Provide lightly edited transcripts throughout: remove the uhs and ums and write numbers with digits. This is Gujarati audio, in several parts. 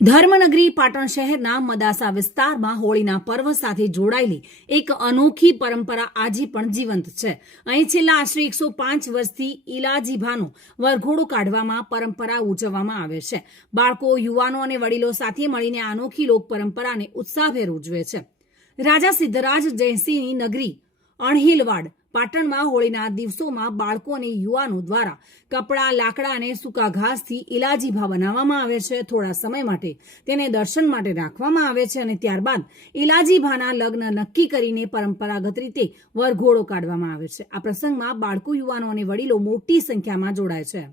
ધર્મનગરી પાટણ શહેરના મદાસા વિસ્તારમાં હોળીના પર્વ સાથે જોડાયેલી એક અનોખી પરંપરા આજે પણ જીવંત છે. અહીં છેલ્લા આશરે 105 વર્ષથી ઇલાજીભાનો વરઘોડો કાઢવામાં પરંપરા ઉજવવામાં આવે છે. બાળકો, યુવાનો અને વડીલો સાથે મળીને આ અનોખી લોક પરંપરાને ઉત્સાહભેર ઉજવે છે. રાજા સિદ્ધરાજ જયસિંહની નગરી અણહિલવાડ પાટણમાં હોળીના દિવસોમાં બાળકો અને યુવાનો દ્વારા કપડાં, લાકડા અને સૂકા ઘાસથી ઇલાજીભા બનાવવામાં આવે છે. થોડા સમય માટે તેને દર્શન માટે રાખવામાં આવે છે અને ત્યારબાદ ઇલાજીભાના લગ્ન નક્કી કરીને પરંપરાગત રીતે વરઘોડો કાઢવામાં આવે છે. આ પ્રસંગમાં બાળકો, યુવાનો અને વડીલો મોટી સંખ્યામાં જોડાય છે.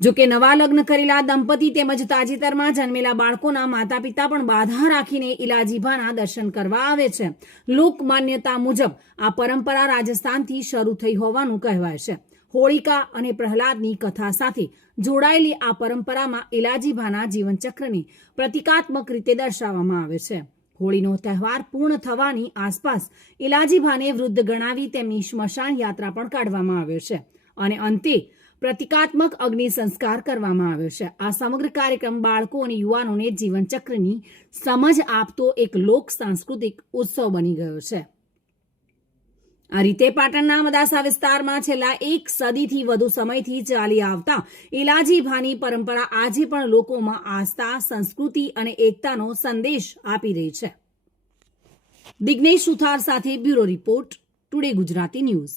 જોકે નવા લગ્ન કરેલા દંપતી તેમજ તાજેતરમાં જન્મેલા બાળકોના માતા પિતા પણ બાધા રાખીને ઇલાજીભાના દર્શન કરવા આવે છે. લોક માન્યતા મુજબ આ પરંપરા રાજસ્થાનથી શરૂ થઈ હોવાનું કહેવાય છે. હોળિકા અને પ્રહલાદની કથા સાથે જોડાયેલી આ પરંપરામાં ઇલાજીભાના જીવનચક્રને પ્રતિકાત્મક રીતે દર્શાવવામાં આવે છે. હોળીનો તહેવાર પૂર્ણ થવાની આસપાસ ઇલાજીભાને વૃદ્ધ ગણાવી તેમની સ્મશાન યાત્રા પણ કાઢવામાં આવે છે અને અંતે પ્રતિકાત્મક અગ્નિ સંસ્કાર કરવામાં આવ્યો છે. આ સમગ્ર કાર્યક્રમ બાળકો અને યુવાનોને જીવનચક્રની સમજ આપતો એક લોક સાંસ્કૃતિક ઉત્સવ બની ગયો છે. આ રીતે પાટણના મદાસા વિસ્તારમાં છેલ્લા 1 સદીથી વધુ સમયથી ચાલી આવતા ઇલાજીભાની પરંપરા આજે પણ લોકોમાં આસ્થા, સંસ્કૃતિ અને એકતાનો સંદેશ આપી રહી છે. દિગ્નેશ સુથાર સાથે bureau report, today Gujarati news.